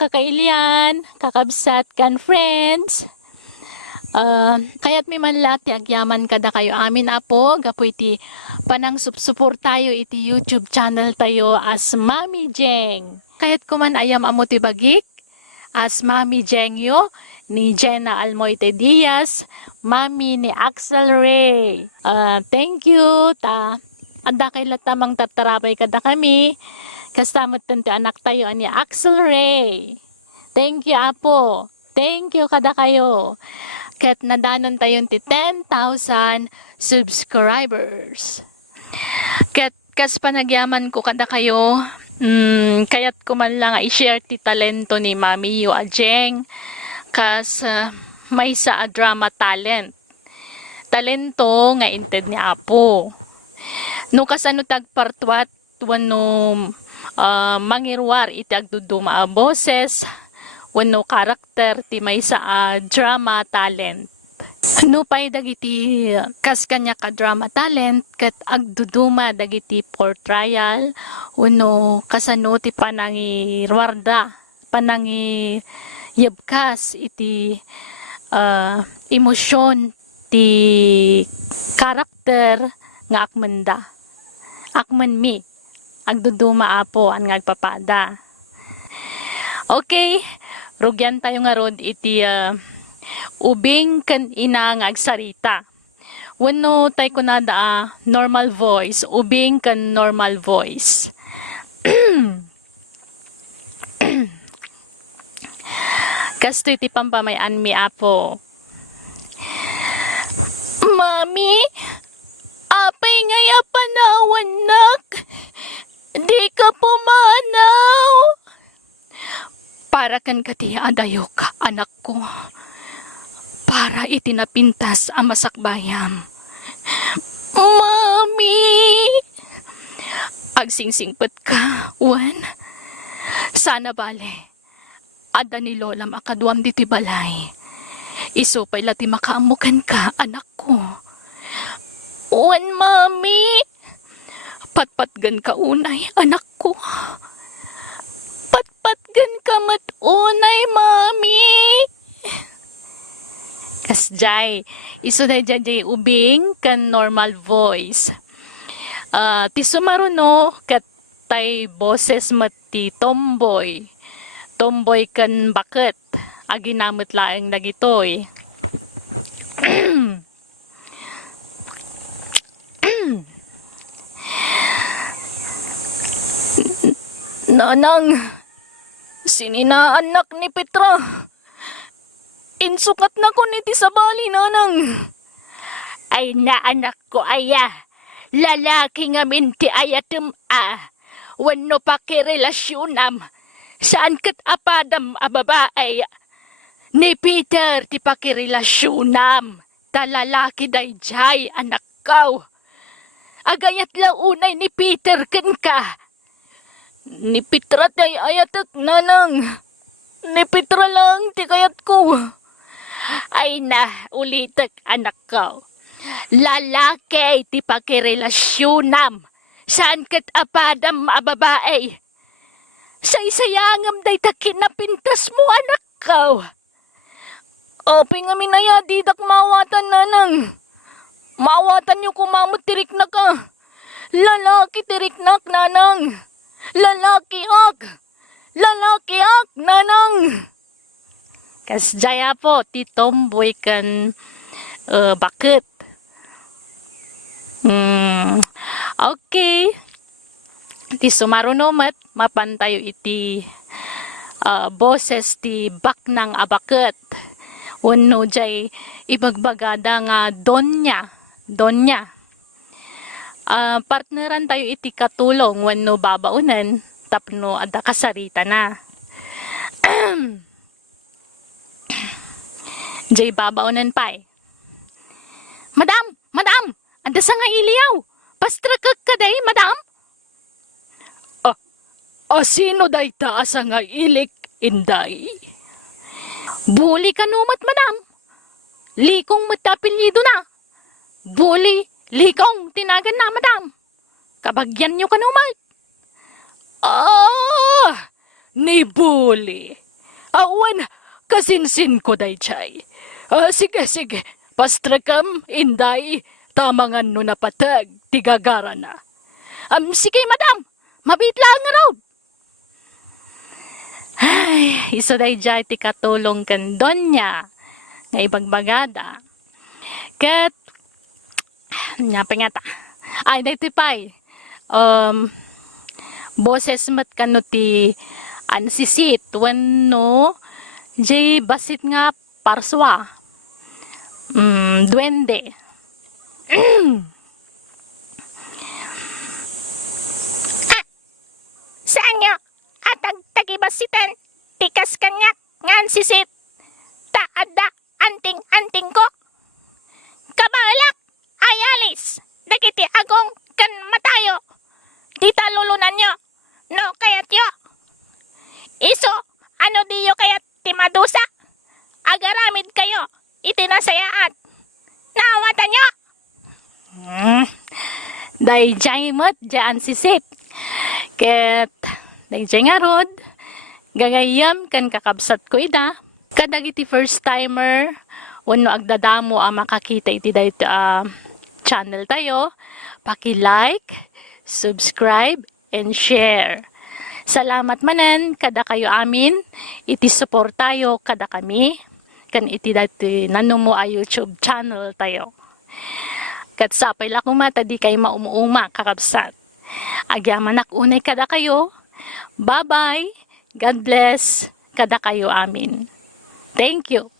kakailian, kakabsat kan friends. Kaya't may manlat ti agyaman kada kayo amin apo, gapo iti panang supsupor tayo iti YouTube channel tayo as Mami Jeng. Kaya't kuman ayam amo ti bagik, as Mami Jeng yo, ni Jenna Almoite Diaz, Mami ni Axel Ray. Thank you, anda kay latamang tatarabay kada kami, kastamat tanti anak tayo ani Axel Ray. Thank you apo, thank you kada kayo. Kat nadanon tayo ti 10,000 subscribers. Kat kas panagyaman ko kada kayo, kaya't ko man lang i-share ti talento ni Mami Yu Ajeng, kas may sa drama talent. Talento nga inted ni Apo. No kasano tagpartwat, wano mangirwar iti agduduma a boses, wano karakter ti may sa drama talent. No pay dagiti kas kanya ka drama talent ket agduduma dagiti portrayal wano kasano ti panangirwarda, panangiyebkas iti emosyon ti karakter nga akmen mi agduduma apo an ngagpapada. Okay, rugyan tayo nga rod iti ubing kan ina nga agsarita. Wano tayo kunada normal voice, ubing kan normal voice. Kasto iti pampamayan mi apo. Mami, apay ngaya panawan nak, di ka pumanaw. Para kan kati adayo ka, anak ko. Para itinapintas ang masakbayam. Mami! Agsingsingpet ka, Juan. Sana bale. Ada ni Lola makaduam diti balay. Isupay lati makaamukan ka, anak ko. Juan, Mami! Patpatgan ka unay, anak ko. Patgan ka matunay, Mami. Kasjay, iso na dyan ubing kan normal voice. Ti sumaruno kat tay boses mati tomboy. Tomboy kan bakit. Aginamit laeng nagitoy. Nanang, sininaanak ni Petra. Insukat na ko niti sa bali, nanang. Ay naanak ko aya. Lalaki nga minti ayatem Wano pa kirelasyonam. Saan kat apadam a babae. Ni Peter ti pakirelasyonam. Talalaki day jay anak kaw. Agayat launay ni Peter ken ka. Ni Petra tay ayatek nanang. Ni Petra lang ti kayat ko. Ay na, ulitek anak ko. Lalaki ti pakirelasyonam. Saan kat apadam a babae. Say-sayangam day takin na pintas mo anak ko. Opi nga minaya didak mawatan nanang. Mawatan niyo kumamot tirik na ka. Lalaki tirik nak nanang. Lalaki ak, nanang. Kasjaya po, ti tomboy kan bakit. Okay. Ti sumarunomat, mapantayo iti boses ti baknang abakit. Wano jay ibagbagada nga donya. Partneran tayo iti katulong wano babaunan tapno ada kasarita na. Jay babaunan pa'y. Madam! Anda sa nga iliyaw! Pastrakag ka day, madam? Sino day taas nga ilik, inday? Buli ka numat, madam. Likong matapilido na. Buli, likong tinagan na, madam. Kabagyan nyo ka numat. Ni Buli. Awan, kasinsin ko dayjay. Sige, sige. Pastrakam, inday. Tamangan no napatag, tigagara na. Sige, madam. Mabitlaan nga raw. Ay, iso dayjay ti katulong kan donya. Nga ibagbagada. Kat, nga ta. Ay, daytipay. Boses mat kano ti ansisit wenno jay basit nga parswa. Duwende. Saan nyo? Atag tagibasitan. Tikas kanya ngan sisit. Taada anting-anting ko. Kabalak. Ayalis. Dagiti agong kan matayo. Dita lulunan nyo. No kayat yo. Iso. Ano diyo kayat timadusa? Agaramid kayo. Itinasayaat. Naawatan nyo. Dayjay mo't dyan sisit. Ket, dayjay nga rod, gagayam kan kakabsat ko ida. Kadag iti first timer, wano agdadamo ang makakita iti dayto channel tayo. Paki-like, subscribe, and share. Salamat manen, kada kayo amin, iti support tayo, kada kami, kan iti dati nanumo a YouTube channel tayo. Kat sapay la kumata di kay maumuuma kakabsat. Agyaman unay kada kayo. Bye-bye. God bless kada kayo amin. Thank you.